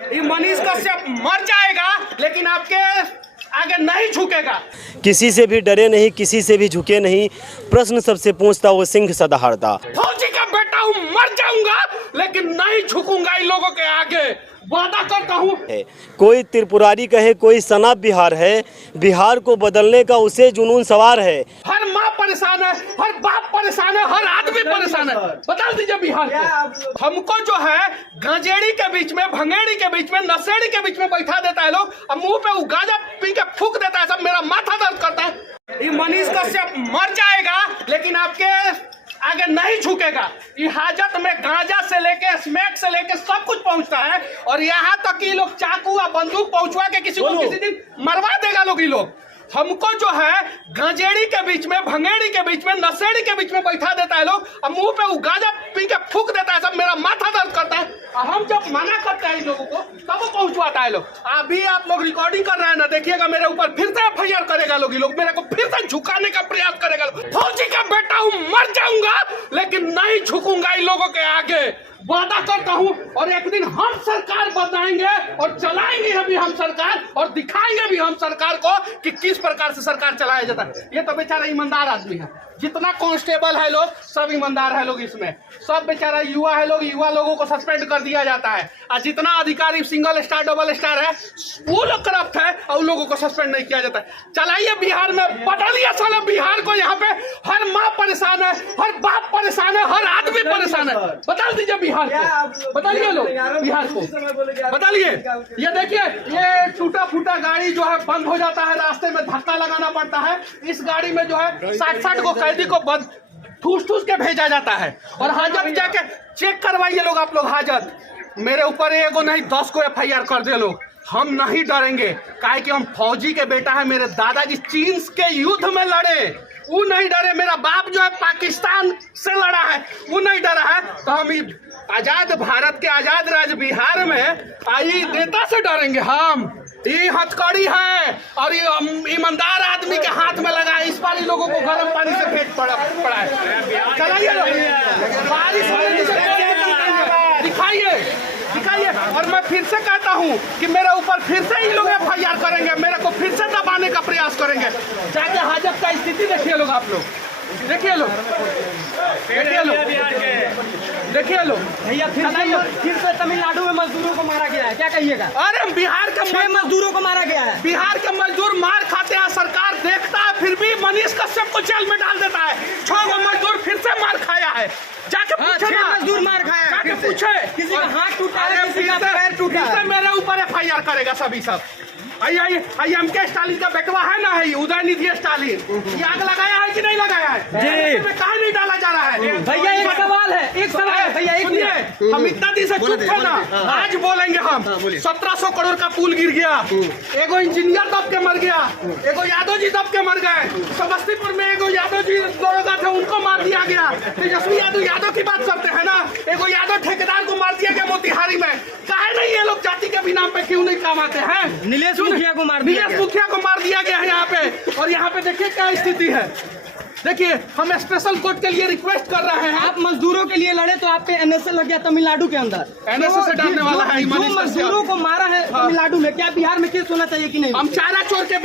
ये मनीष कश्यप मर जाएगा लेकिन आपके आगे नहीं झुकेगा। किसी से भी डरे नहीं, किसी से भी झुके नहीं, प्रश्न सबसे पूछता वो सिंह सदा हारता। फौजी का बेटा हूँ, मर जाऊंगा लेकिन नहीं झुकूंगा इन लोगों के आगे, वादा करता हूँ। कोई त्रिपुरारी कहे कोई सनाब बिहार है, बिहार को बदलने का उसे जुनून सवार है। हर माँ परेशान है, हर बाप परेशान है, हर आदमी परेशान है। बता दीजिए बिहार को। हमको जो है गंजेड़ी के बीच में, भंगेड़ी के बीच में, नशेड़ी के बीच में बैठा देता है लोग, और मुंह पे गांजा पी के फूक देता है, सब मेरा माथा दर्द करता है। ये मनीष कश्यप मर जाएगा लेकिन आपके आगे नहीं झुकेगा। ये हाजत में गांजा से लेके स्मैक से लेके सब कुछ पहुंचता है, और यहाँ तक कि लोग चाकू या बंदूक पहुंचवा के किसी को किसी दिन मरवा देगा लोग। ये लोग हमको जो है गंजेड़ी के बीच में, भंगेड़ी के बीच में, नशेड़ी के बीच में बैठा देता है लोग, और मुंह पे गांजा पी के फूक देता है, सब मेरा माथा दर्द करता है। और हम जब मना करते हैं इन लोगों को तब वो पहुंचवाता है लोग। अभी आप लोग रिकॉर्डिंग कर रहे हैं ना, देखिएगा मेरे ऊपर फिर से एफआईआर करेगा लोग। ये लोग मेरे को फिर से झुकाने का प्रयास करेगा। फौजी का बेटा हूँ, मर जाऊंगा लेकिन नहीं झुकूंगा इन लोगों के आगे, वादा करता हूँ। और एक दिन हम सरकार बनाएंगे और चलाएंगे अभी हम सरकार, और दिखाएंगे भी हम सरकार को कि किस प्रकार से सरकार चलाया जाता है। ये तो बेचारा ईमानदार आदमी है, जितना कांस्टेबल है लोग सब ईमानदार है लोग, इसमें सब बेचारा युवा है लोग, युवा लोगों को सस्पेंड कर दिया जाता है। और जितना अधिकारी सिंगल स्टार डबल स्टार है वो लोग करप्ट है और उन लोगों को सस्पेंड नहीं किया जाता है। चलाइए बिहार में, बदलिए साला बिहार को। यहाँ पे हर माँ परेशान है, हर बाप परेशान है, हर आदमी परेशान है। बता दीजिए बिहार को, बताइए लोग बिहार को, बताइए। ये देखिए, ये टूटा फूटा गाड़ी जो है बंद हो जाता है, रास्ते में धक्का लगाना पड़ता है। इस गाड़ी में जो है 60 को कैदी को ठूस ठूस के भेजा जाता है, और हाजत जाके चेक करवाइए लोग आप लोग हाजत। मेरे ऊपर एगो नहीं 10 को एफआईआर कर दे लोग, हम नहीं डरेंगे। काहे कि हम फौजी के बेटा है, मेरे दादाजी चीन के युद्ध में लड़े, वो नहीं डरे। मेरा बाप जो है पाकिस्तान से लड़ा है, वो नहीं डरा है। तो हम आजाद भारत के आजाद राज्य बिहार में आई नेता से डरेंगे हम? ये हथकड़ी है और ये ईमानदार आदमी के हाथ में लगा है। इस बार इन लोगों को गर्म पानी से भेज पड़ा है। चलाइए बारिश होने से दिखाइए, दिखाइए। और मैं फिर से कहता हूँ कि मेरे ऊपर फिर से इन लोग एफआईआर करेंगे, मेरे को फिर से दबाने का प्रयास करेंगे। जाके हाजत का स्थिति देखिए लोग, आप लोग देखिए लोग, देखिए लोग, देखिए लोग। भैया फिर से तमिलनाडु में मजदूरों को मारा गया है, क्या कहिएगा? अरे बिहार के 6 मजदूरों को मारा गया है। बिहार के मजदूर मार खाते हैं, सरकार देखता है, फिर भी मनीष कश्यप को जेल में डाल देता है। 6 मजदूर फिर से मार खाया है, जाके पूछे ना। मजदूर मार खाया, जाके पूछे। किसी का हाथ टूटा है, किसी का पैर टूटा है। मेरे ऊपर एफआईआर करेगा सभी सब। एमके स्टालिन का बेटवा है ना, है उदयनिधि स्टालिन, ये आग लगाया है कि नहीं लगाया है? जी। कहाँ नहीं डाला जा रहा है? भैया एक सवाल है, एक सवाल है भैया, सुनिए। हम इतना दिन से चुप थे ना, आज बोलेंगे हम। 1700 करोड़ का पुल गिर गया, एगो इंजीनियर दब के मर गया, एगो यादव जी दब के मर गए। समस्तीपुर में एगो यादव जी दरोगा थे, उनको मार दिया गया। तेजस्वी यादव की बात करते हैं ना, एगो यादव ठेकेदार को मार दिया गया मोतिहारी में। काहे नहीं ये लोग जाति के भी नाम पे क्यों नहीं काम आते हैं? नीलेश मुखिया को मार दिया गया है यहाँ पे। और यहाँ पे देखिए क्या स्थिति है। देखिए, हम स्पेशल कोर्ट के लिए रिक्वेस्ट कर रहे हैं। आप मजदूरों के लिए लड़े तो आप पे एनएसए लग गया तमिलनाडु के अंदर। एनएसए से डालने वाला है मजदूरों को मारा है तमिलनाडु में, क्या बिहार में केस होना चाहिए कि नहीं? हम चारा चोर के